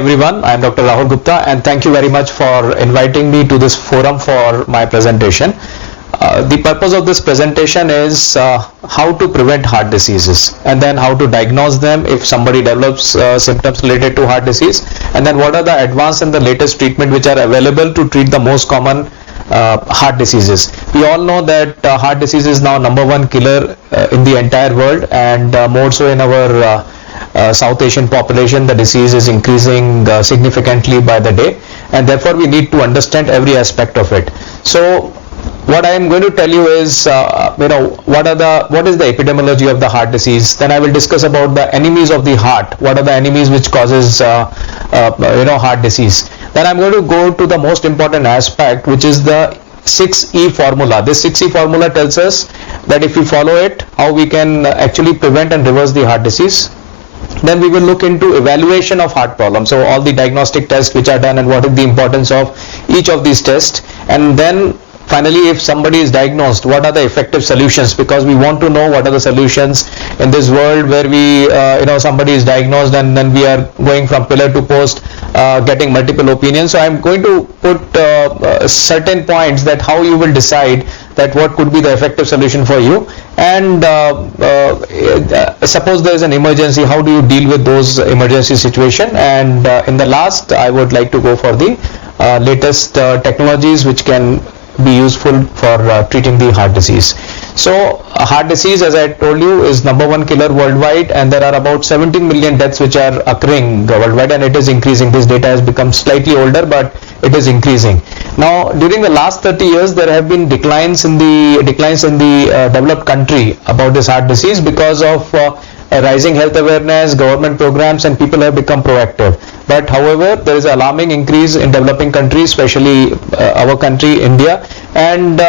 everyone, I am Dr. Rahul Gupta and thank you very much for inviting me to this forum for my presentation. The purpose of this presentation is how to prevent heart diseases and then how to diagnose them if somebody develops symptoms related to heart disease, and then what are the advanced and the latest treatment which are available to treat the most common heart diseases. We all know that heart disease is now #1 killer in the entire world, and more so in our South Asian population. The disease is increasing significantly by the day, and therefore we need to understand every aspect of it. So what I am going to tell you is what is the epidemiology of the heart disease. Then I will discuss about the enemies of the heart. What are the enemies which causes heart disease. Then I'm going to go to the most important aspect, which is the 6E formula. This 6E formula tells us that if we follow it, how we can actually prevent and reverse the heart disease. Then we will look into evaluation of heart problems, so all the diagnostic tests which are done and what is the importance of each of these tests. And then finally, if somebody is diagnosed, what are the effective solutions, because we want to know what are the solutions in this world where we somebody is diagnosed and then we are going from pillar to post, getting multiple opinions. So I'm going to put certain points that how you will decide that what could be the effective solution for you, and suppose there is an emergency, how do you deal with those emergency situation. And in the last, I would like to go for the latest technologies which can be useful for treating the heart disease. So heart disease, as I told you, is #1 killer worldwide, and there are about 17 million deaths which are occurring worldwide, and it is increasing. This data has become slightly older, but it is increasing. Now, during the last 30 years, there have been declines in the developed country about this heart disease because of rising health awareness, government programs, and people have become proactive. But however, there is an alarming increase in developing countries, especially our country, India, and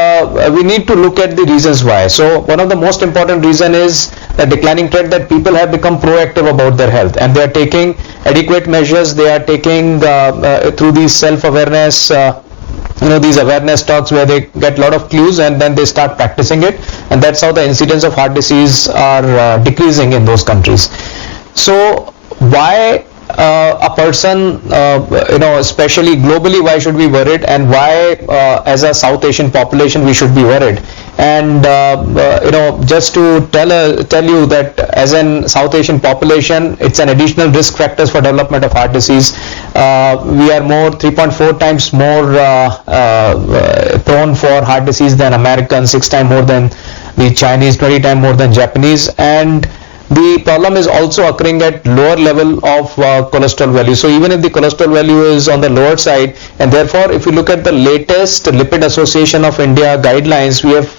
we need to look at the reasons why. So one of the most important reason is the declining trend, that people have become proactive about their health and they are taking adequate measures. They are taking through these self-awareness, these awareness talks where they get a lot of clues and then they start practicing it, and that's how the incidence of heart disease are decreasing in those countries. So why a person, especially globally, why should we be worried, and why as a South Asian population we should be worried? And just to tell you that as an South Asian population, it's an additional risk factors for development of heart disease. We are 3.4 times more prone for heart disease than Americans, 6 times more than the Chinese, 20 times more than Japanese, and the problem is also occurring at lower level of cholesterol value. So even if the cholesterol value is on the lower side, and therefore if you look at the latest Lipid Association of India guidelines, we have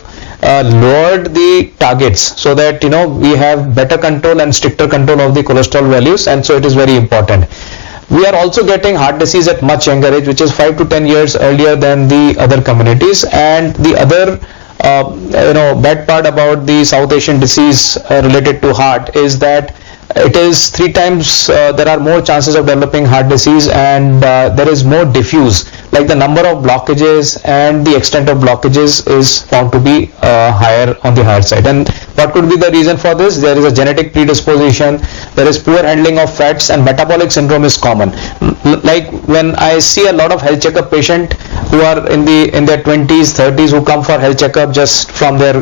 lowered the targets so that we have better control and stricter control of the cholesterol values, and so it is very important. We are also getting heart disease at much younger age, which is 5 to 10 years earlier than the other communities. And the other bad part about the South Asian disease related to heart is that it is 3 times there are more chances of developing heart disease, and there is more diffuse, like the number of blockages and the extent of blockages is found to be higher on the higher side. And what could be the reason for this? There is a genetic predisposition, there is poor handling of fats, and metabolic syndrome is common. Like when I see a lot of health checkup patient who are in their 20s, 30s, who come for health checkup just from their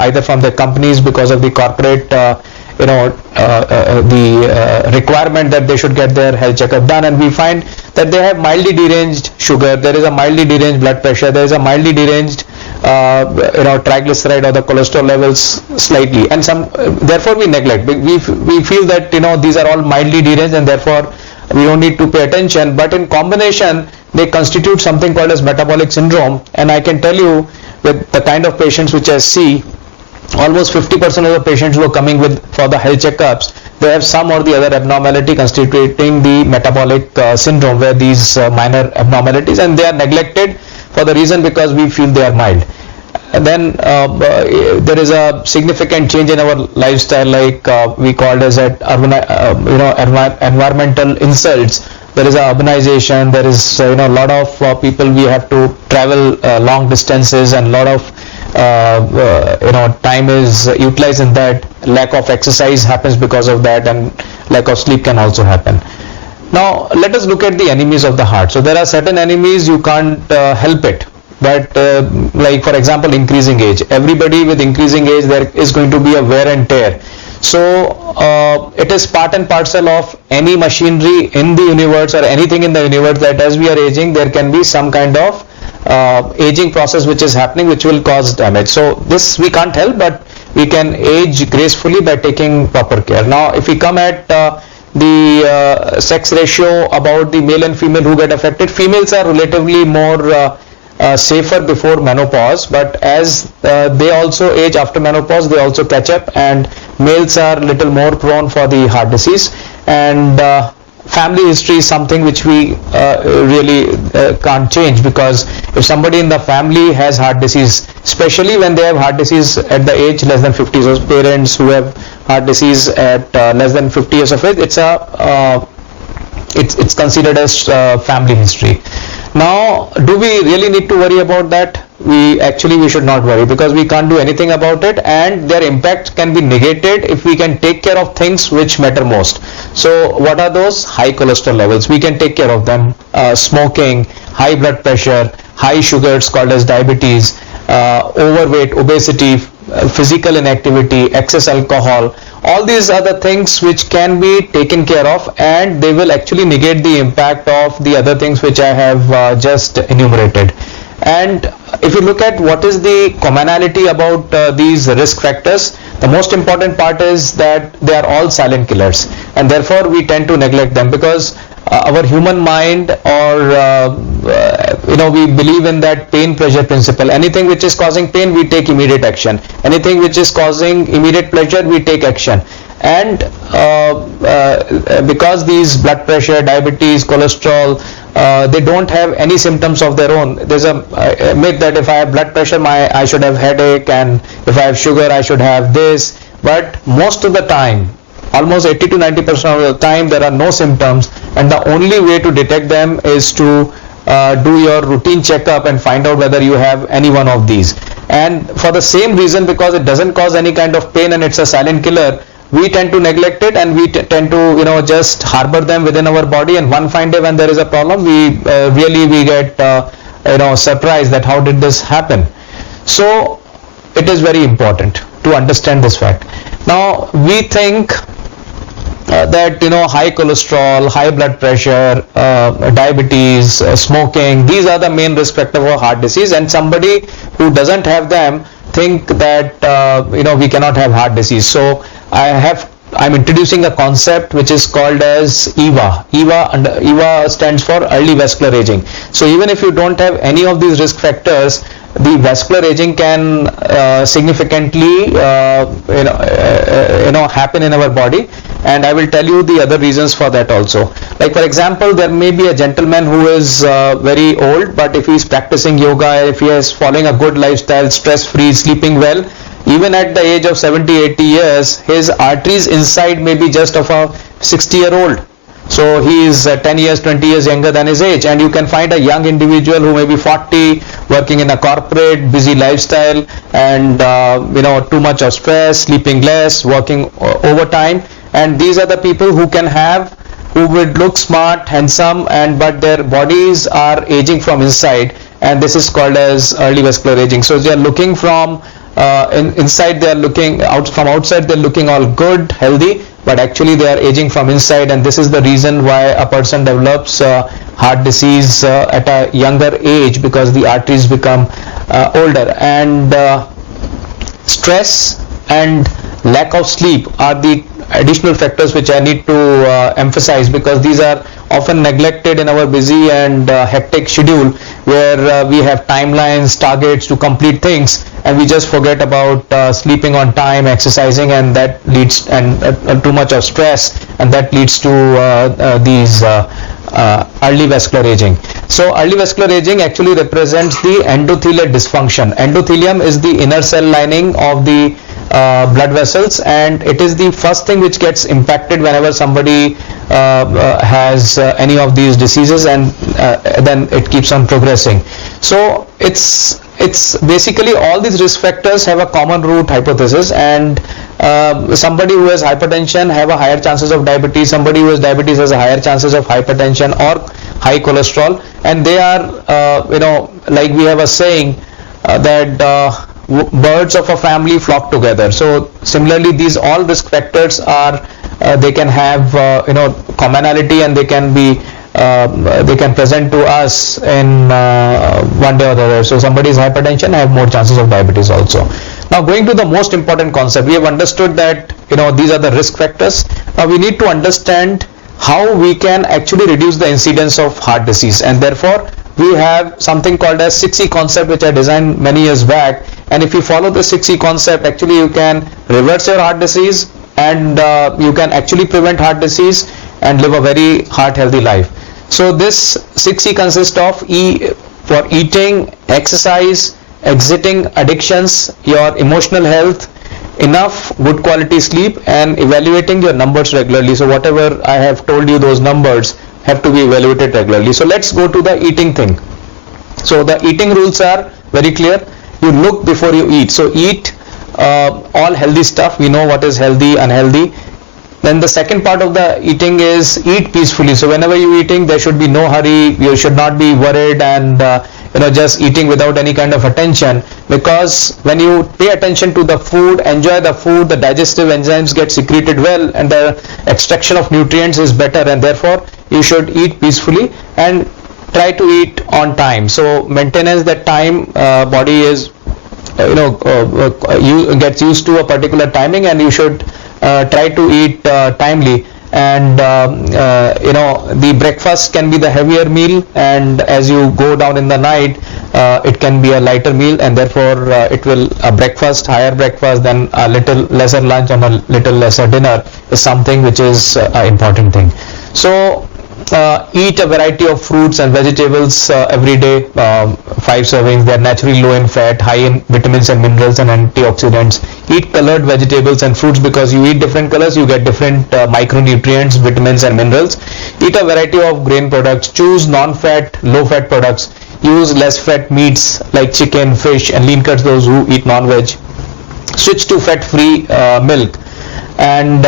either from their companies because of the corporate the requirement that they should get their health checkup done, and we find that they have mildly deranged sugar, there is a mildly deranged blood pressure, there is a mildly deranged triglyceride or the cholesterol levels slightly, and therefore we neglect. We feel that these are all mildly deranged and therefore we don't need to pay attention, but in combination they constitute something called as metabolic syndrome. And I can tell you with the kind of patients which I see, almost 50% of the patients who are coming for the health checkups, they have some or the other abnormality constituting the metabolic syndrome, where these minor abnormalities, and they are neglected for the reason because we feel they are mild. And then there is a significant change in our lifestyle, like we called as environmental insults. There is a urbanization, there is a lot of people, we have to travel long distances, and a lot of time is utilized in that. Lack of exercise happens because of that, and lack of sleep can also happen. Now let us look at the enemies of the heart. So there are certain enemies you can't help it, but like for example increasing age. Everybody with increasing age, there is going to be a wear and tear. So it is part and parcel of any machinery in the universe or anything in the universe that as we are aging, there can be some kind of aging process which is happening, which will cause damage. So this we can't help, but we can age gracefully by taking proper care. Now if we come at the sex ratio about the male and female who get affected, females are relatively more safer before menopause, but as they also age after menopause, they also catch up, and males are little more prone for the heart disease. And family history is something which we really can't change, because if somebody in the family has heart disease, especially when they have heart disease at the age less than 50, so parents who have heart disease at less than 50 years of age, it's considered as family history. Now, do we really need to worry about that? We should not worry, because we can't do anything about it, and their impact can be negated if we can take care of things which matter most. So what are those? High cholesterol levels, we can take care of them. Smoking, high blood pressure, high sugars called as diabetes, overweight, obesity, physical inactivity, excess alcohol, all these are the things which can be taken care of, and they will actually negate the impact of the other things which I have just enumerated. And if you look at what is the commonality about these risk factors, the most important part is that they are all silent killers, and therefore we tend to neglect them, because our human mind, or we believe in that pain pressure principle. Anything which is causing pain, we take immediate action. Anything which is causing immediate pleasure, we take action. And because these blood pressure, diabetes, cholesterol, they don't have any symptoms of their own. There's a myth that if I have blood pressure, I should have headache, and if I have sugar, I should have this. But most of the time, almost 80 to 90% of the time, there are no symptoms, and the only way to detect them is to do your routine checkup and find out whether you have any one of these. And for the same reason, because it doesn't cause any kind of pain and it's a silent killer, we tend to neglect it, and we tend to just harbor them within our body, and one fine day when there is a problem, we get surprised that how did this happen. So it is very important to understand this fact. Now we think that high cholesterol, high blood pressure, diabetes, smoking, these are the main risk factors for heart disease, and somebody who doesn't have them think that we cannot have heart disease. So I'm introducing a concept which is called as EVA. EVA stands for early vascular aging. So even if you don't have any of these risk factors, the vascular aging can significantly happen in our body, and I will tell you the other reasons for that also. Like for example, there may be a gentleman who is very old, but if he is practicing yoga, if he is following a good lifestyle, stress-free, sleeping well, even at the age of 70-80 years, his arteries inside may be just of a 60-year-old. So he is 10 years, 20 years younger than his age, and you can find a young individual who may be 40, working in a corporate, busy lifestyle, and too much of stress, sleeping less, working overtime, and these are the people who would look smart, handsome, but their bodies are aging from inside, and this is called as early vascular aging. So they are looking from inside, they are looking out from outside, they're looking all good, healthy, but actually they are aging from inside, and this is the reason why a person develops heart disease at a younger age, because the arteries become older. And stress and lack of sleep are the additional factors which I need to emphasize, because these are often neglected in our busy and hectic schedule, where we have timelines, targets to complete things, and we just forget about sleeping on time, exercising, and that leads and too much of stress, and that leads to these early vascular aging. So early vascular aging actually represents the endothelial dysfunction. Endothelium is the inner cell lining of the blood vessels, and it is the first thing which gets impacted whenever somebody has any of these diseases, and then it keeps on progressing. So it's basically all these risk factors have a common root hypothesis, and somebody who has hypertension have a higher chances of diabetes, somebody who has diabetes has a higher chances of hypertension or high cholesterol, and they are like we have a saying that birds of a family flock together. So similarly, these all risk factors are they can have commonality, and they can present to us in one day or the other. So somebody is hypertension have more chances of diabetes also. Now going to the most important concept, we have understood that these are the risk factors. Now we need to understand how we can actually reduce the incidence of heart disease, and therefore we have something called as 6E concept, which I designed many years back. And if you follow the 6E concept, actually you can reverse your heart disease, and you can actually prevent heart disease and live a very heart healthy life. So this 6E consists of E for eating, exercise, exiting addictions, your emotional health, enough good quality sleep, and evaluating your numbers regularly. So whatever I have told you, those numbers have to be evaluated regularly. So let's go to the eating thing. So the eating rules are very clear. You look before you eat. So eat all healthy stuff. We know what is healthy, unhealthy. Then the second part of the eating is eat peacefully. So whenever you're eating, there should be no hurry. You should not be worried and just eating without any kind of attention, because when you pay attention to the food, enjoy the food, the digestive enzymes get secreted well, and the extraction of nutrients is better, and therefore you should eat peacefully and try to eat on time. So maintenance that time, body is you gets used to a particular timing, and you should try to eat timely. And the breakfast can be the heavier meal, and as you go down in the night, it can be a lighter meal, and therefore it will breakfast, higher breakfast, then a little lesser lunch and a little lesser dinner is something which is an important thing. So eat a variety of fruits and vegetables every day, 5 servings. They are naturally low in fat, high in vitamins and minerals and antioxidants. Eat colored vegetables and fruits, because you eat different colors, you get different micronutrients, vitamins and minerals. Eat a variety of grain products. Choose non-fat, low-fat products. Use less fat meats like chicken, fish, and lean cuts, those who eat non-veg. Switch to fat-free milk. And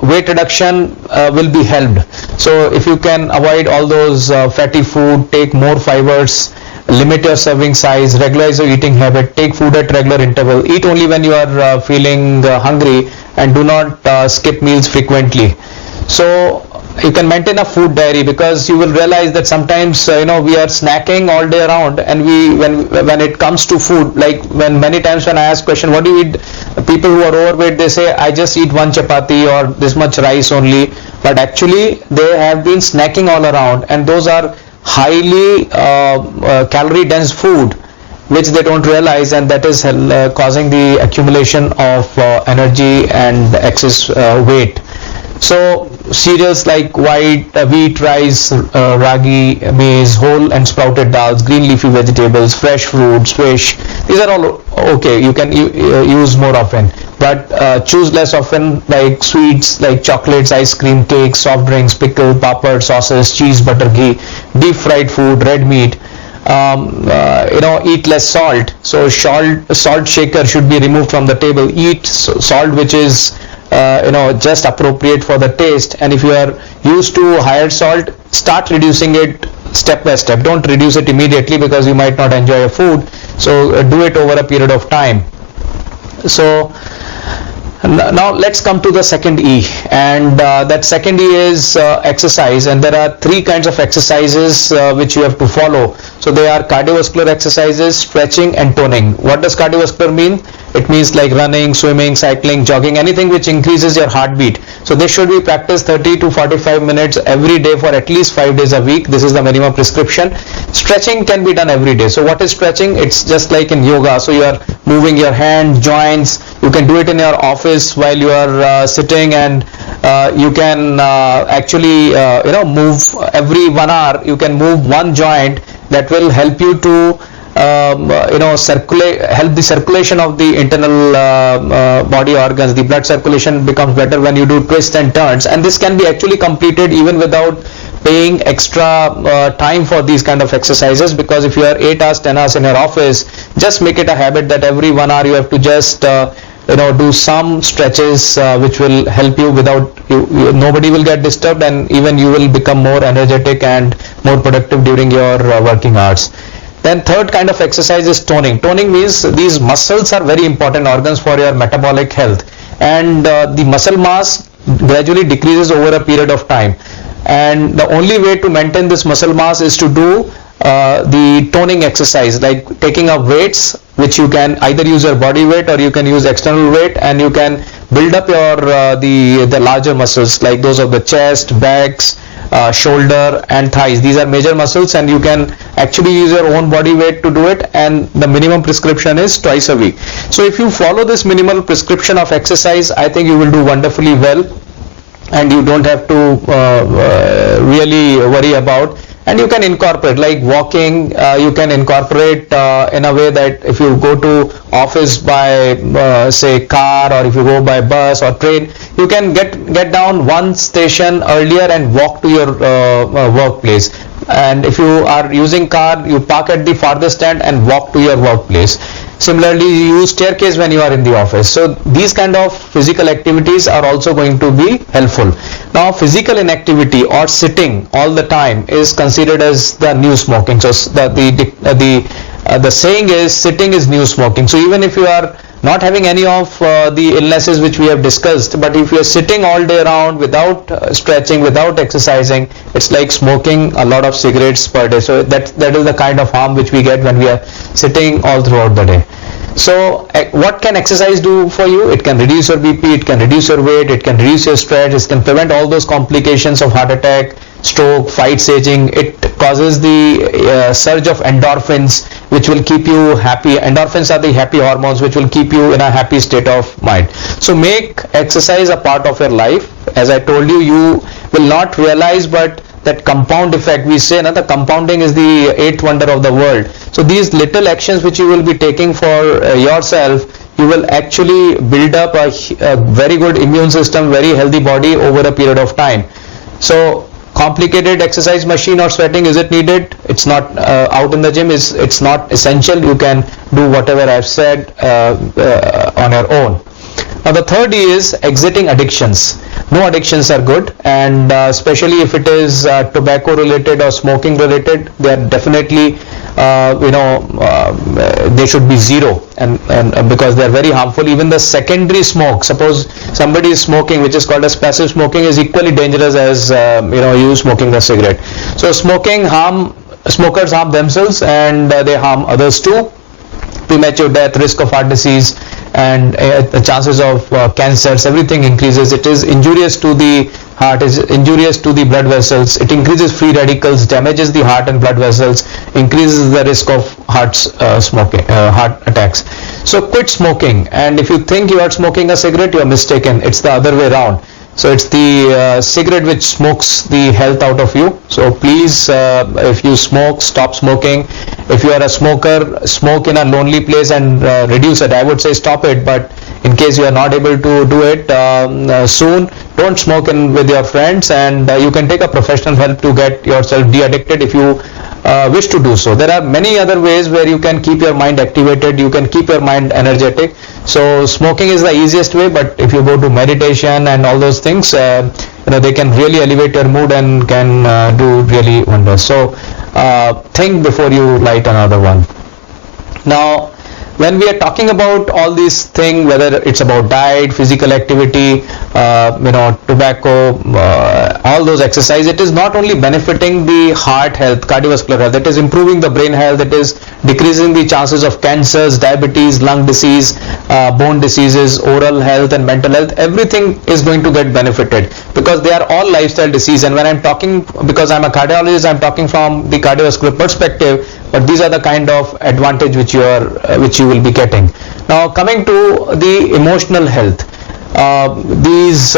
weight reduction will be helped. So if you can avoid all those fatty food, take more fibers, limit your serving size, regularize your eating habit, take food at regular interval, eat only when you are feeling hungry, and do not skip meals frequently. So you can maintain a food diary, because you will realize that sometimes we are snacking all day around, and when it comes to food, like many times when I ask question, what do you eat, people who are overweight, they say I just eat one chapati or this much rice only, but actually they have been snacking all around, and those are highly calorie dense food which they don't realize, and that is causing the accumulation of energy and excess weight. So cereals like white wheat, rice, ragi, maize, whole and sprouted dals, green leafy vegetables, fresh fruits, fish, these are all okay, you can use more often, but choose less often, like sweets like chocolates, ice cream, cakes, soft drinks, pickle, papad, sauces, cheese, butter, ghee, deep fried food, red meat. Eat less salt. So salt shaker should be removed from the table. Eat salt which is just appropriate for the taste, and if you are used to higher salt, start reducing it step by step. Don't reduce it immediately, because you might not enjoy your food. So do it over a period of time. So now let's come to the second E, and that second E is exercise, and there are 3 kinds of exercises which you have to follow. So they are cardiovascular exercises, stretching and toning. What does cardiovascular mean? It means like running, swimming, cycling, jogging, anything which increases your heartbeat. So this should be practiced 30 to 45 minutes every day for at least 5 days a week. This is the minimum prescription. Stretching can be done every day. So what is stretching? It's just like in yoga. So you are moving your hands, joints. You can do it in your office while you are sitting, and you can actually move every 1 hour. You can move one joint. That will help you to help the circulation of the internal body organs. The blood circulation becomes better when you do twists and turns, and this can be actually completed even without paying extra time for these kind of exercises, because if you are 8 hours, 10 hours in your office, just make it a habit that every 1 hour you have to just do some stretches which will help you without nobody will get disturbed, and even you will become more energetic and more productive during your working hours. Then third kind of exercise is toning. Toning means these muscles are very important organs for your metabolic health, and the muscle mass gradually decreases over a period of time, and the only way to maintain this muscle mass is to do the toning exercise, like taking up weights, which you can either use your body weight or you can use external weight, and you can build up your the larger muscles like those of the chest, backs, shoulder and thighs. These are major muscles, and you can actually use your own body weight to do it, and the minimum prescription is twice a week. So if you follow this minimal prescription of exercise, I think you will do wonderfully well, and you don't have to really worry about. And you can incorporate, like walking, you can incorporate in a way that if you go to office by say car, or if you go by bus or train, you can get down one station earlier and walk to your workplace. And if you are using car, you park at the farthest end and walk to your workplace. Similarly, you use staircase when you are in the office. So these kind of physical activities are also going to be helpful. Now, physical inactivity or sitting all the time is considered as the new smoking. So the saying is, sitting is new smoking. So even if you are not having any of the illnesses which we have discussed, but if you are sitting all day around without stretching, without exercising, it's like smoking a lot of cigarettes per day. So that is the kind of harm which we get when we are sitting all throughout the day. So what can exercise do for you? It can reduce your BP, it can reduce your weight, it can reduce your stress, it can prevent all those complications of heart attack, stroke, fights aging. It causes the surge of endorphins, which will keep you happy. Endorphins are the happy hormones which will keep you in a happy state of mind. So make exercise a part of your life. As I told you, you will not realize, but that compound effect, we say the compounding is the eighth wonder of the world. So these little actions which you will be taking for yourself, you will actually build up a very good immune system, very healthy body over a period of time. So complicated exercise machine or sweating, is it needed? It's not out in the gym, it's not essential. You can do whatever I've said on your own. Now the third is exiting addictions. No addictions are good, and especially if it is tobacco related or smoking related, they are definitely they should be zero, and because they are very harmful. Even the secondary smoke, suppose somebody is smoking, which is called as passive smoking, is equally dangerous as you smoking the cigarette. So smokers harm themselves, and they harm others too. Premature death, risk of heart disease, and the chances of cancers, everything increases. It is injurious to the heart, is injurious to the blood vessels. It increases free radicals, damages the heart and blood vessels, increases the risk of heart attacks. So quit smoking, and if you think you are smoking a cigarette, you are mistaken. It's the other way around. So it's the cigarette which smokes the health out of you. So please, if you smoke, stop smoking. If you are a smoker, smoke in a lonely place and reduce it. I would say stop it, but in case you are not able to do it soon, don't smoke with your friends, and you can take a professional help to get yourself de-addicted if you wish to do so. There are many other ways where you can keep your mind activated, you can keep your mind energetic. So smoking is the easiest way, but if you go to meditation and all those things, they can really elevate your mood and can do really wonders. So think before you light another one. Now, when we are talking about all these things, whether it's about diet, physical activity, tobacco, all those exercise, it is not only benefiting the heart health, cardiovascular health, it is improving the brain health, it is decreasing the chances of cancers, diabetes, lung disease, bone diseases, oral health and mental health. Everything is going to get benefited because they are all lifestyle disease. And when I'm talking, because I'm a cardiologist, I'm talking from the cardiovascular perspective, but these are the kind of advantage which you will be getting. Now coming to the emotional health, these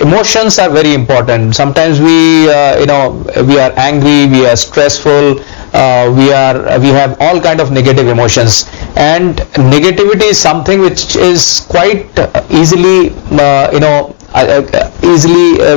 emotions are very important. Sometimes we are angry, we are stressful, we have all kind of negative emotions, and negativity is something which is quite easily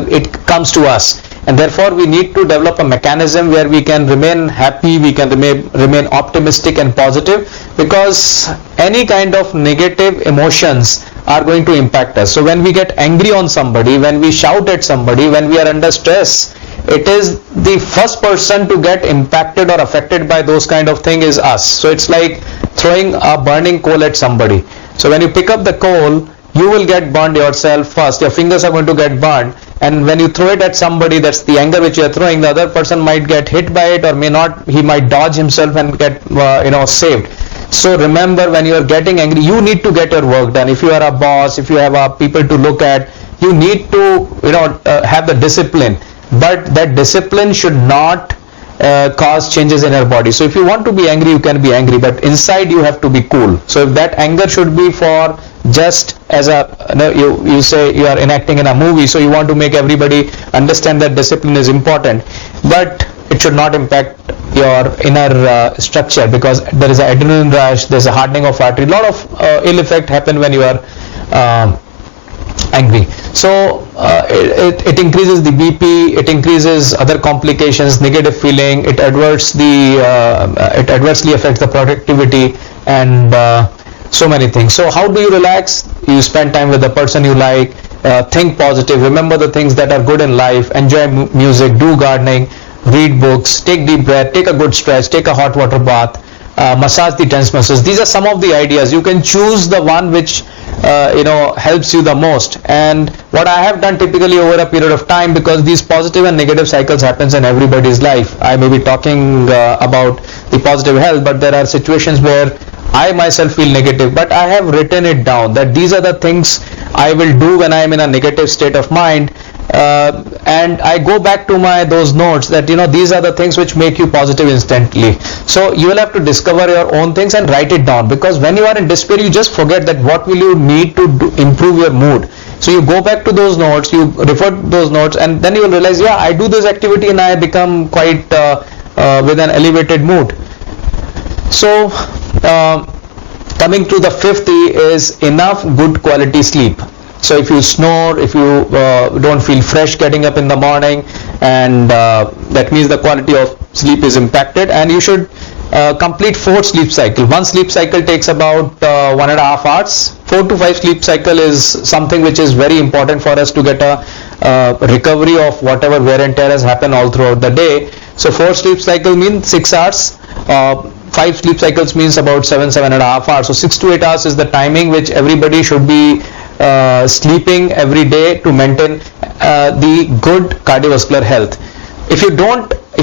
it comes to us. And therefore we need to develop a mechanism where we can remain happy, we can remain optimistic and positive, because any kind of negative emotions are going to impact us. So when we get angry on somebody, when we shout at somebody, when we are under stress, it is the first person to get impacted or affected by those kind of thing is us. So it's like throwing a burning coal at somebody. So when you pick up the coal, you will get burned yourself first. Your fingers are going to get burned, and when you throw it at somebody, that's the anger which you are throwing. The other person might get hit by it, or may not. He might dodge himself and get saved. So remember, when you are getting angry, you need to get your work done. If you are a boss, if you have people to look at, you need to have the discipline. But that discipline should not cause changes in your body. So if you want to be angry, you can be angry, but inside you have to be cool. So if that anger should be for just as you say you are enacting in a movie, so you want to make everybody understand that discipline is important, but it should not impact your inner structure, because there is an adrenaline rush, there's a hardening of artery, a lot of ill effect happen when you are angry. So it increases the BP, it increases other complications, negative feeling, it adversely affects the productivity and so many things. So how do you relax? You spend time with the person you like, think positive, remember the things that are good in life, enjoy music, do gardening, read books, take deep breath, take a good stretch, take a hot water bath, massage the tense muscles. These are some of the ideas. You can choose the one which helps you the most. And what I have done typically over a period of time, because these positive and negative cycles happens in everybody's life. I may be talking about the positive health, but there are situations where I myself feel negative, but I have written it down that these are the things I will do when I am in a negative state of mind, and I go back to those notes that these are the things which make you positive instantly. So you will have to discover your own things and write it down, because when you are in despair, you just forget that what will you need to do, improve your mood. So you go back to those notes, you refer to those notes, and then you will realize, yeah, I do this activity and I become quite with an elevated mood. So coming to the fifth E is enough good quality sleep. So if you snore, if you don't feel fresh getting up in the morning, and that means the quality of sleep is impacted, and you should complete 4 sleep cycle. One sleep cycle takes about 1.5 hours. 4 to 5 sleep cycle is something which is very important for us to get a recovery of whatever wear and tear has happened all throughout the day. So 4 sleep cycle means 6 hours. 5 sleep cycles means about 7.5 hours. So 6 to 8 hours is the timing which everybody should be sleeping every day to maintain the good cardiovascular health. If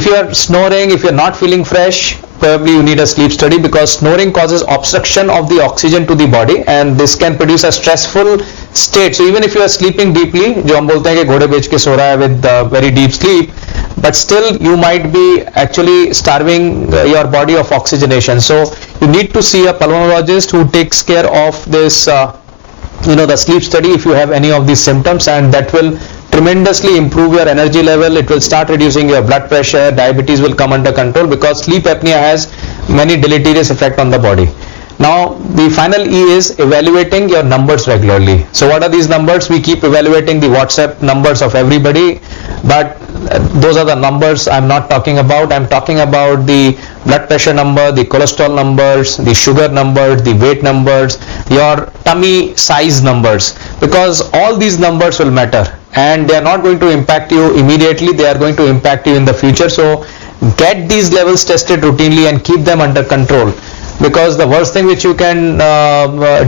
you are snoring, if you are not feeling fresh, probably you need a sleep study, because snoring causes obstruction of the oxygen to the body, and this can produce a stressful state. So even if you are sleeping deeply, जो हम बोलते हैं कि घोड़े बेच के सो रहा है with very deep sleep, but still you might be actually starving your body of oxygenation. So you need to see a pulmonologist who takes care of this the sleep study if you have any of these symptoms, and that will tremendously improve your energy level. It will start reducing your blood pressure, diabetes will come under control, because sleep apnea has many deleterious effect on the body. Now the final E is evaluating your numbers regularly. So what are these numbers? We keep evaluating the WhatsApp numbers of everybody, but those are the numbers I'm not talking about. I'm talking about the blood pressure number, the cholesterol numbers, the sugar numbers, the weight numbers, your tummy size numbers, because all these numbers will matter, and they are not going to impact you immediately, they are going to impact you in the future. So get these levels tested routinely and keep them under control, because the worst thing which you can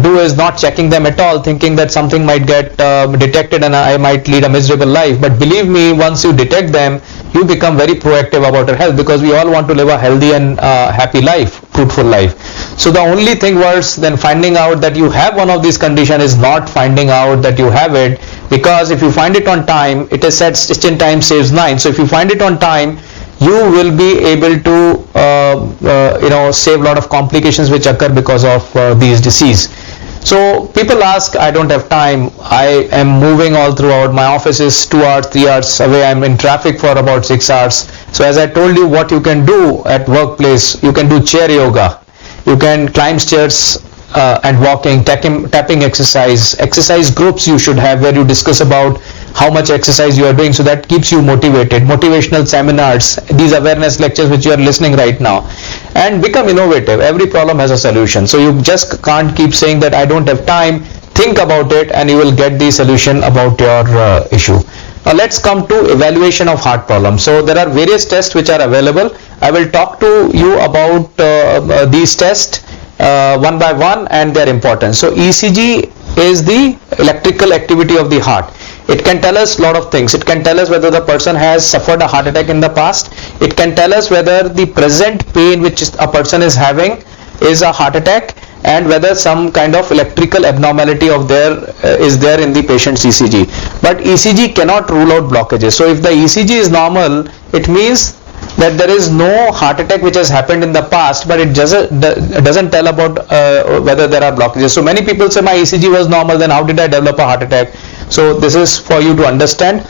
do is not checking them at all, thinking that something might get detected and I might lead a miserable life. But believe me, once you detect them, you become very proactive about your health, because we all want to live a healthy and happy life, fruitful life. So the only thing worse than finding out that you have one of these conditions is not finding out that you have it, because if you find it on time, it is said 16 times saves 9. So if you find it on time, you will be able to save a lot of complications which occur because of these disease. So people ask, I don't have time, I am moving all throughout, my office is 2 hours, 3 hours away, I'm in traffic for about 6 hours. So as I told you, what you can do at workplace, you can do chair yoga, you can climb stairs and walking, tapping exercise groups you should have, where you discuss about how much exercise you are doing, so that keeps you motivated. Motivational seminars, these awareness lectures which you are listening right now, and become innovative. Every problem has a solution. So you just can't keep saying that I don't have time. think about it and you will get the solution about your issue. Now let's come to evaluation of heart problem. So there are various tests which are available. I will talk to you about these tests one by one and their importance. So ECG is the electrical activity of the heart. It can tell us a lot of things. It can tell us whether the person has suffered a heart attack in the past. It can tell us whether the present pain which a person is having is a heart attack, and whether some kind of electrical abnormality of is there in the patient's ECG. But ECG cannot rule out blockages. So if the ECG is normal, it means that there is no heart attack which has happened in the past, but it doesn't tell about whether there are blockages. So many people say my ECG was normal, then how did I develop a heart attack? So this is for you to understand.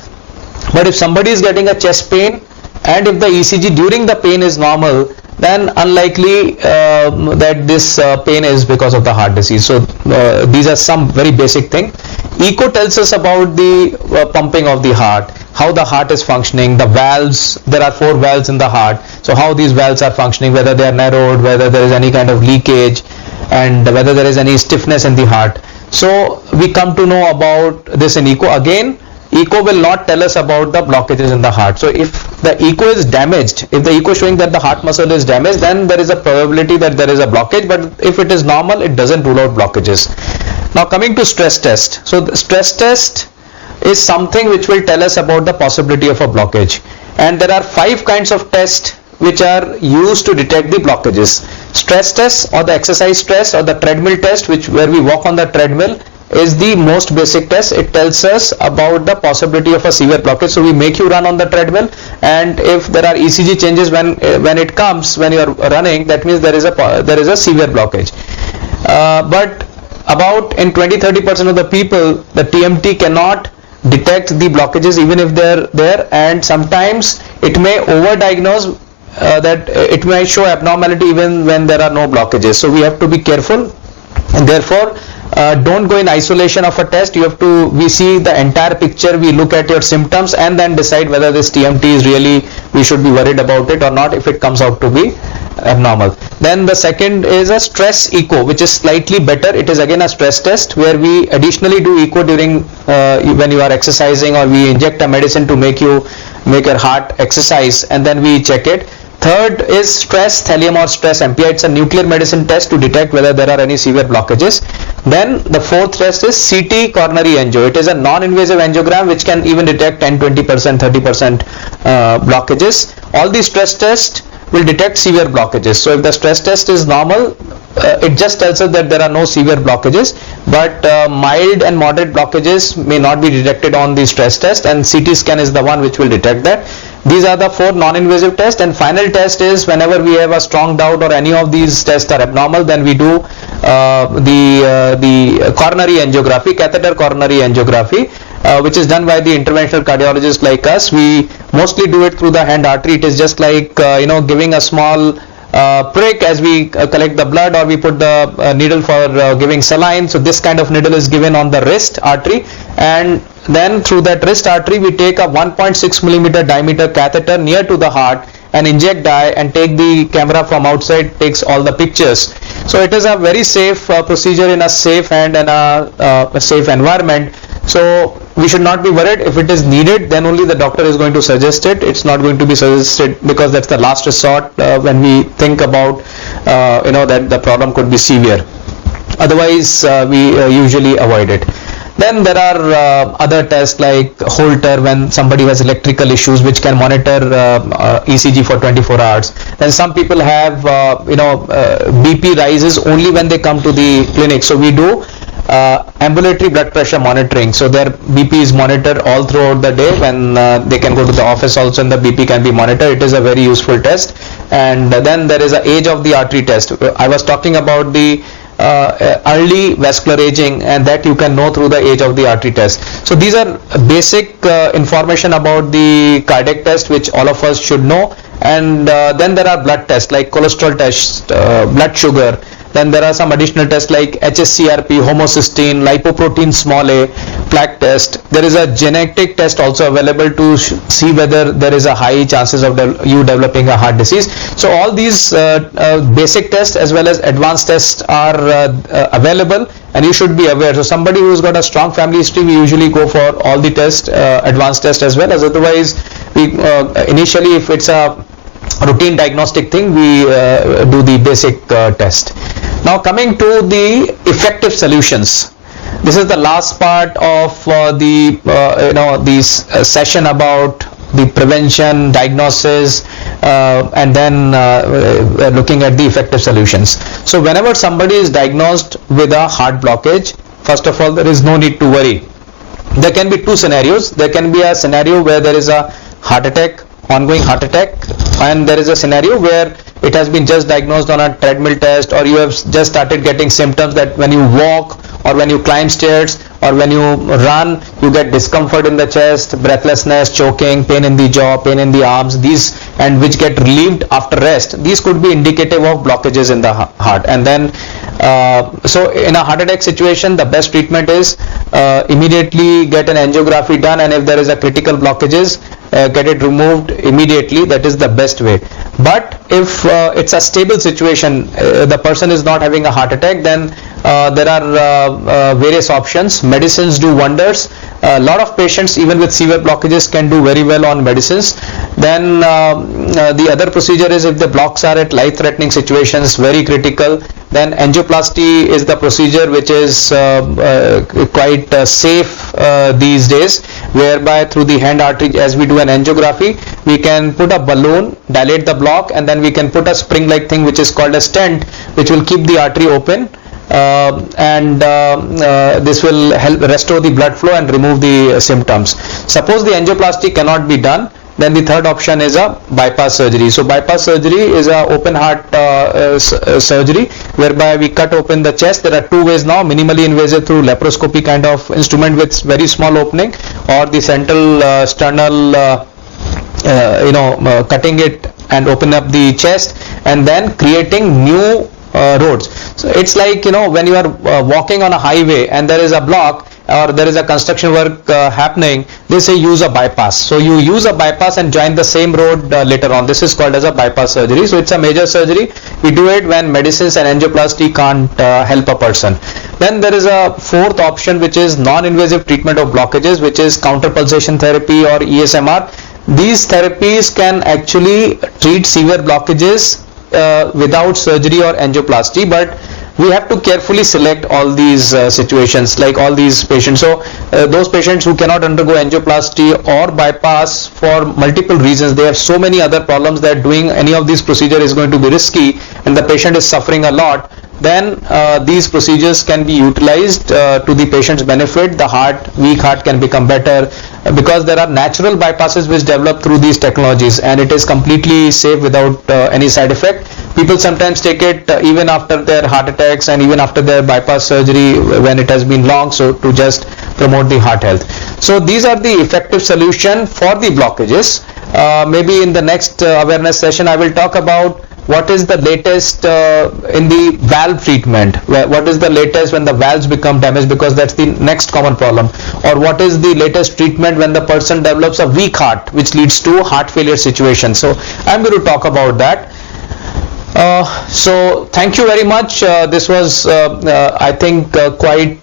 But if somebody is getting a chest pain and if the ECG during the pain is normal, then unlikely that this pain is because of the heart disease. So these are some very basic things. Echo tells us about the pumping of the heart, how the heart is functioning, the valves. There are 4 valves in the heart. So how these valves are functioning, whether they are narrowed, whether there is any kind of leakage, and whether there is any stiffness in the heart. So we come to know about this in echo. Again, echo will not tell us about the blockages in the heart. So if the echo is damaged, if the echo showing that the heart muscle is damaged, then there is a probability that there is a blockage. But if it is normal, it doesn't rule out blockages. Now coming to stress test. So the stress test is something which will tell us about the possibility of a blockage. And there are 5 kinds of tests which are used to detect the blockages. Stress test, or the exercise stress, or the treadmill test, where we walk on the treadmill, is the most basic test. It tells us about the possibility of a severe blockage. So we make you run on the treadmill, and if there are ECG changes when it comes, when you are running, that means there is a severe blockage. But about in 20-30% of the people, the TMT cannot detect the blockages even if they are there, and sometimes it may overdiagnose, that it may show abnormality even when there are no blockages. So we have to be careful, and therefore don't go in isolation of a test. We see the entire picture, we look at your symptoms and then decide whether this TMT is really, we should be worried about it or not if it comes out to be abnormal. Then the second is a stress echo, which is slightly better. It is again a stress test where we additionally do echo during when you are exercising, or we inject a medicine to make your heart exercise, and then we check it. Third is stress thallium or stress MPI. It's a nuclear medicine test to detect whether there are any severe blockages. Then the fourth test is CT coronary angio. It is a non-invasive angiogram which can even detect 10, 20%, 30% blockages. All these stress tests will detect severe blockages. So if the stress test is normal, it just tells us that there are no severe blockages, but mild and moderate blockages may not be detected on the stress test, and CT scan is the one which will detect that. These are the 4 non-invasive tests, and final test is whenever we have a strong doubt or any of these tests are abnormal, then we do the coronary angiography, catheter coronary angiography, which is done by the interventional cardiologist like us. We mostly do it through the hand artery. It is just like giving a small prick as we collect the blood, or we put the needle for giving saline. So this kind of needle is given on the wrist artery, and then through that wrist artery we take a 1.6 millimeter diameter catheter near to the heart and inject dye and take the camera from outside, takes all the pictures. So it is a very safe procedure in a safe hand and a safe environment. So we should not be worried. If it is needed, then only the doctor is going to suggest it. It's not going to be suggested because that's the last resort when we think about that the problem could be severe. Otherwise we usually avoid it. Then there are other tests like Holter, when somebody has electrical issues, which can monitor ECG for 24 hours. Then some people have BP rises only when they come to the clinic. So we do ambulatory blood pressure monitoring. So their BP is monitored all throughout the day. When they can go to the office also, and the BP can be monitored. It is a very useful test. And then there is an age of the artery test. I was talking about the early vascular aging, and that you can know through the age of the artery test. So these are basic information about the cardiac test which all of us should know. And then there are blood tests like cholesterol test, blood sugar, Then there are some additional tests like HSCRP, homocysteine, lipoprotein small a, plaque test. There is a genetic test also available to see whether there is a high chances of you developing a heart disease. So all these basic tests as well as advanced tests are available, and you should be aware. So somebody who's got a strong family history, we usually go for all the tests, advanced tests as well as. Otherwise, we initially, if it's a routine diagnostic thing, we do the basic test. Now coming to the effective solutions. This is the last part of this session about the prevention, diagnosis, and then looking at the effective solutions. So whenever somebody is diagnosed with a heart blockage, first of all, there is no need to worry. There can be two scenarios. There can be a scenario where there is a heart attack, ongoing heart attack, and there is a scenario where it has been just diagnosed on a treadmill test, or you have just started getting symptoms that when you walk or when you climb stairs or when you run, you get discomfort in the chest, breathlessness, choking, pain in the jaw, pain in the arms, these, and which get relieved after rest. These could be indicative of blockages in the heart. And then so in a heart attack situation, the best treatment is immediately get an angiography done, and if there is a critical blockages, get it removed immediately. That is the best way. But if it's a stable situation, the person is not having a heart attack, then there are various options. Medicines do wonders. A lot of patients, even with severe blockages, can do very well on medicines. Then the other procedure is if the blocks are at life-threatening situations, very critical, then angioplasty is the procedure which is quite safe these days, whereby through the hand artery, as we do an angiography, we can put a balloon, dilate the block, and then we can put a spring-like thing which is called a stent, which will keep the artery open. This will help restore the blood flow and remove the symptoms. Suppose the angioplasty cannot be done, then the third option is a bypass surgery. So bypass surgery is a open heart surgery, whereby we cut open the chest. There are two ways now: minimally invasive through laparoscopy kind of instrument with very small opening, or the central sternal cutting it and open up the chest and then creating new roads. So it's like, when you are walking on a highway and there is a block or there is a construction work happening, they say use a bypass. So you use a bypass and join the same road later on. This is called as a bypass surgery. So it's a major surgery. We do it when medicines and angioplasty can't help a person. Then there is a fourth option, which is non-invasive treatment of blockages, which is counter pulsation therapy or ESMR. These therapies can actually treat severe blockages without surgery or angioplasty, but we have to carefully select all these situations, like all these patients. So those patients who cannot undergo angioplasty or bypass for multiple reasons, they have so many other problems that doing any of these procedures is going to be risky and the patient is suffering a lot, then these procedures can be utilized to the patient's benefit. The weak heart can become better, because there are natural bypasses which develop through these technologies, and it is completely safe without any side effect. People sometimes take it even after their heart attacks and even after their bypass surgery when it has been long, so to just promote the heart health. So these are the effective solution for the blockages. Maybe in the next awareness session I will talk about what is the latest in the valve treatment, what is the latest when the valves become damaged, because that's the next common problem, or what is the latest treatment when the person develops a weak heart which leads to heart failure situation. So I'm going to talk about that. So thank you very much. This was I think quite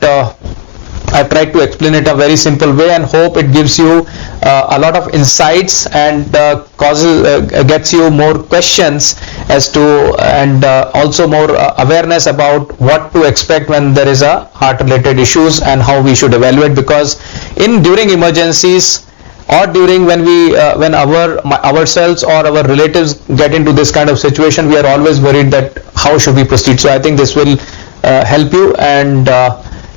I tried to explain it a very simple way, and hope it gives you a lot of insights and gets you more questions as to, and also more awareness about what to expect when there is a heart related issues and how we should evaluate, because during emergencies or during when we when ourselves or our relatives get into this kind of situation, we are always worried that how should we proceed. So I think this will help you, and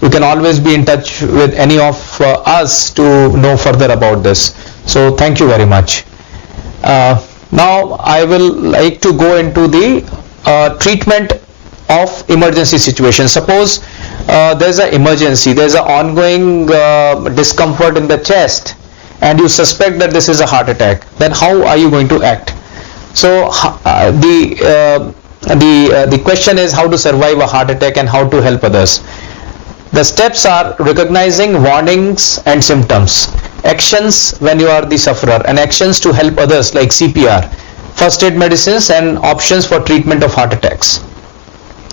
you can always be in touch with any of us to know further about this. So thank you very much. Now I will like to go into the treatment of emergency situations. Suppose there's an emergency, there's an ongoing discomfort in the chest, and you suspect that this is a heart attack. Then how are you going to act? So the question is how to survive a heart attack and how to help others. The steps are recognizing warnings and symptoms, actions when you are the sufferer, and actions to help others like CPR, first aid medicines, and options for treatment of heart attacks.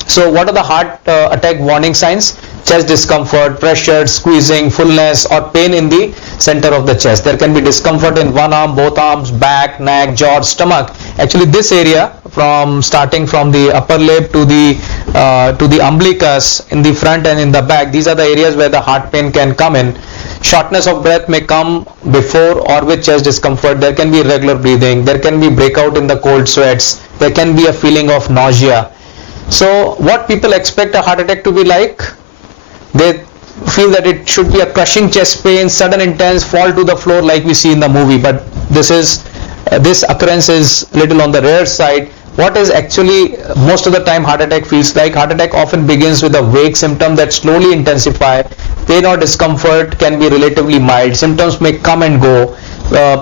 So what are the heart attack warning signs? Chest discomfort, pressure, squeezing, fullness, or pain in the center of the chest. There can be discomfort in one arm, both arms, back, neck, jaw, stomach. Actually this area, from starting from the upper lip to the umbilicus in the front and in the back, these are the areas where the heart pain can come in. Shortness of breath may come before or with chest discomfort. There can be irregular breathing. There can be breakout in the cold sweats. There can be a feeling of nausea. So what people expect a heart attack to be like? They feel that it should be a crushing chest pain, sudden intense fall to the floor like we see in the movie, but this occurrence is little on the rare side. What is actually most of the time heart attack feels like? Heart attack often begins with a vague symptom that slowly intensify. Pain or discomfort can be relatively mild. Symptoms may come and go.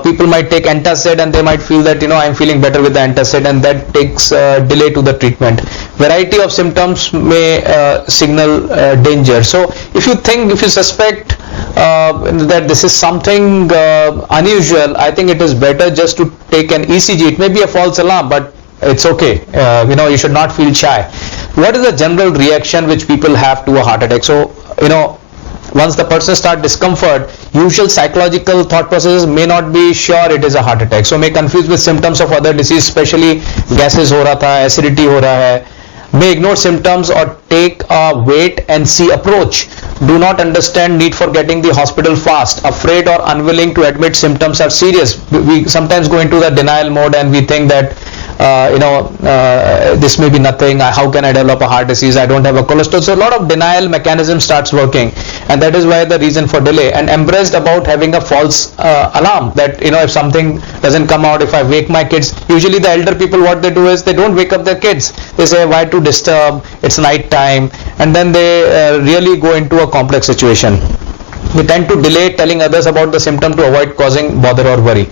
People might take antacid and they might feel that I'm feeling better with the antacid, and that takes delay to the treatment. Variety of symptoms may signal danger. So if you suspect that this is something unusual, I think it is better just to take an ECG. It may be a false alarm, but it's okay. You should not feel shy. What is the general reaction which people have to a heart attack? So once the person start discomfort, usual psychological thought processes may not be sure it is a heart attack, so may confuse with symptoms of other disease, especially gases ho raha tha, acidity ho raha hai, may ignore symptoms or take a wait and see approach, do not understand need for getting the hospital fast, afraid or unwilling to admit symptoms are serious. We sometimes go into the denial mode and we think that this may be nothing, how can I develop a heart disease, I don't have a cholesterol. So a lot of denial mechanism starts working, and that is why the reason for delay. And embraced about having a false alarm, that if something doesn't come out, if I wake my kids, usually the elder people, what they do is they don't wake up their kids. They say, why to disturb, it's night time, and then they really go into a complex situation. We tend to delay telling others about the symptom to avoid causing bother or worry.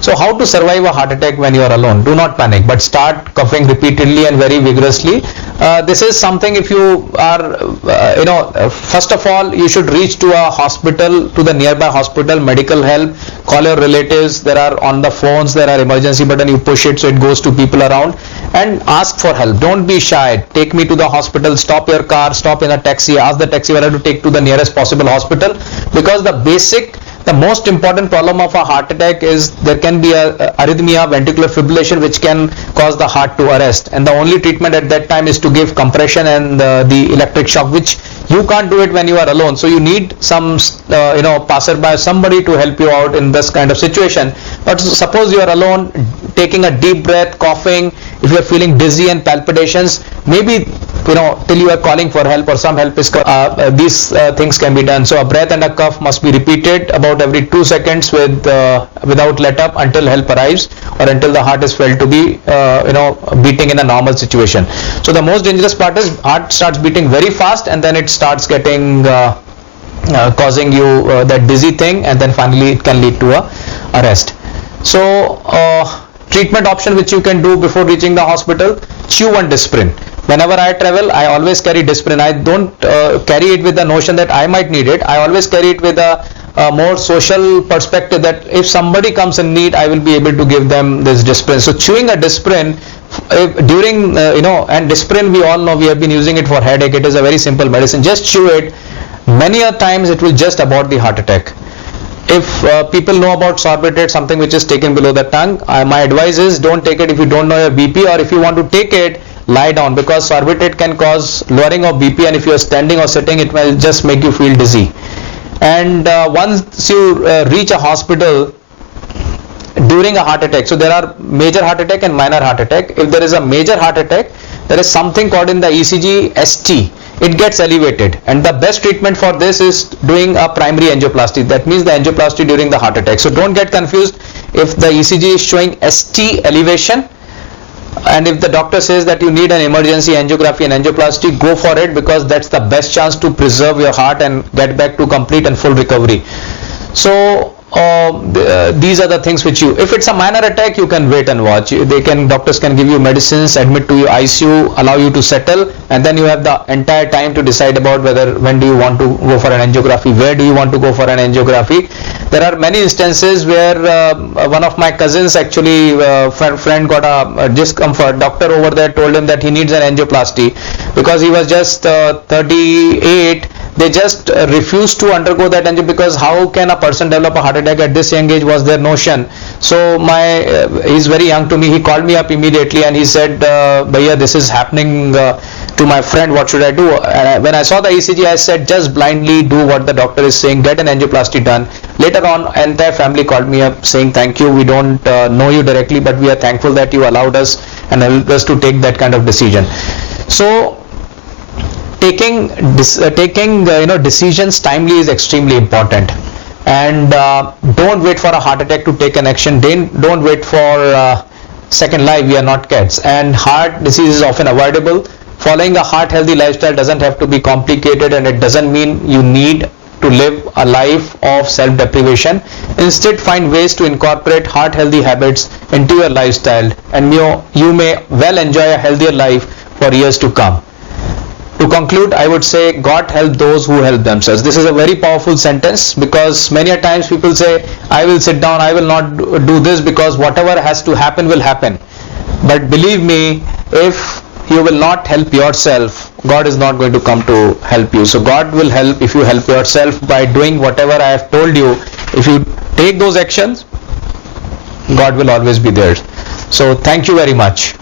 So how to survive a heart attack when you are alone? Do not panic, but start coughing repeatedly and very vigorously. This is something, if you are, first of all, you should reach to a hospital, to the nearby hospital, medical help, call your relatives. There are on the phones, there are emergency button, you push it so it goes to people around, and ask for help. Don't be shy. Take me to the hospital, stop your car, stop in a taxi, ask the taxi whether to take to the nearest possible hospital, because the most important problem of a heart attack is there can be a arrhythmia, ventricular fibrillation, which can cause the heart to arrest, and the only treatment at that time is to give compression and the electric shock, which you can't do it when you are alone. So you need some passerby, somebody to help you out in this kind of situation. But suppose you are alone, taking a deep breath, coughing, if you are feeling dizzy and palpitations, maybe till you are calling for help or some help is these things can be done. So a breath and a cough must be repeated about every 2 seconds without let up until help arrives, or until the heart is felt to be beating in a normal situation. So the most dangerous part is heart starts beating very fast, and then it starts getting causing you that dizzy thing, and then finally it can lead to a arrest. So treatment option which you can do before reaching the hospital: chew one Disprin. Whenever I travel, I always carry Disprin. I don't carry it with the notion that I might need it. I always carry it with a more social perspective, that if somebody comes in need, I will be able to give them this Disprin. So chewing a Disprin during and Disprin, we all know, we have been using it for headache. It is a very simple medicine. Just chew it. Many a times it will just abort the heart attack. If people know about sorbitrate, something which is taken below the tongue, my advice is don't take it if you don't know your BP, or if you want to take it, lie down, because sorbitrate can cause lowering of BP, and if you are standing or sitting, it will just make you feel dizzy. And once you reach a hospital during a heart attack, so there are major heart attack and minor heart attack. If there is a major heart attack, there is something called in the ECG ST. It gets elevated, and the best treatment for this is doing a primary angioplasty. That means the angioplasty during the heart attack. So don't get confused. If the ECG is showing ST elevation, and if the doctor says that you need an emergency angiography and angioplasty, go for it, because that's the best chance to preserve your heart and get back to complete and full recovery. So these are the things which you, if it's a minor attack, you can wait and watch. Doctors can give you medicines, admit to you ICU, allow you to settle, and then you have the entire time to decide about when do you want to go for an angiography, where do you want to go for an angiography. There are many instances where one of my cousins actually, friend got a discomfort. Doctor over there told him that he needs an angioplasty because he was just 38. They just refused to undergo that angio, because how can a person develop a heart attack at this young age was their notion. So he's very young to me, he called me up immediately and he said, Bhaiya, this is happening to my friend, what should I do? And when I saw the ECG, I said, just blindly do what the doctor is saying, get an angioplasty done. Later on, entire family called me up saying, thank you, we don't know you directly, but we are thankful that you allowed us and helped us to take that kind of decision. So taking decisions timely is extremely important, and don't wait for a heart attack to take an action. Don't wait for second life. We are not cats, and heart disease is often avoidable. Following a heart healthy lifestyle doesn't have to be complicated, and it doesn't mean you need to live a life of self deprivation. Instead, find ways to incorporate heart healthy habits into your lifestyle, and you may well enjoy a healthier life for years to come. To conclude, I would say, God help those who help themselves. This is a very powerful sentence, because many a times people say, I will sit down, I will not do this because whatever has to happen will happen. But believe me, if you will not help yourself, God is not going to come to help you. So God will help if you help yourself by doing whatever I have told you. If you take those actions, God will always be there. So thank you very much.